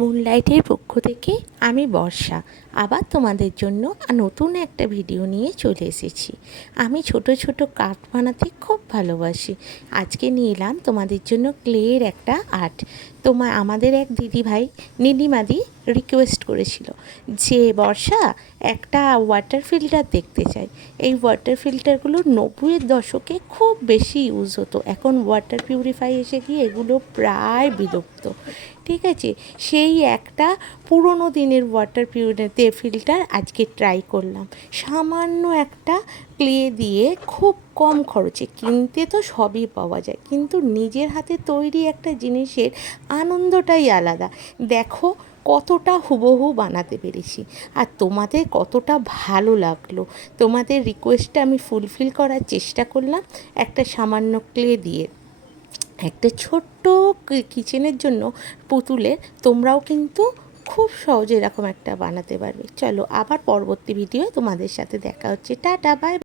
মুনলাইটের পক্ষ থেকে আমি বর্ষা আবার তোমাদের জন্য নতুন একটা ভিডিও নিয়ে চলে এসেছি। আমি ছোট ছোট কার্ড বানাতে খুব ভালোবাসি। আজকে নিয়ে এলাম তোমাদের জন্য ক্লের একটা আর্ট। আমাদের এক দিদিভাই নীলিমাদি রিকোয়েস্ট করেছিল যে বর্ষা একটা ওয়াটার ফিল্টার দেখতে চাই। এই ওয়াটার ফিল্টারগুলো 90-এর দশকে খুব বেশি ইউজ হতো, এখন ওয়াটার পিউরিফাই এসে গিয়ে এগুলো প্রায় বিলুপ্ত। ঠিক আছে, সেই একটা পুরনো দিনের ওয়াটার ফিল্টার আজকে ট্রাই করলাম। সামান্য একটা ক্লে দিয়ে খুব কম খরচে, কিনতে তো সবই পাওয়া যায়, কিন্তু নিজের হাতে তৈরি একটা জিনিসের আনন্দটাই আলাদা। দেখো কতটা হুবহু বানাতে পেরেছি, আর তোমাদের কতটা ভালো লাগলো। তোমাদের রিকোয়েস্টটা আমি ফুলফিল করার চেষ্টা করলাম একটা সামান্য ক্লে দিয়ে। একটা ছোট্ট কিচেনের জন্য পুতুলের তোমরাও কিন্তু খুব সহজে এরকম একটা বানাতে পারবে। চলো আবার পরবর্তী ভিডিও তোমাদের সাথে দেখা হচ্ছে। Tata, by.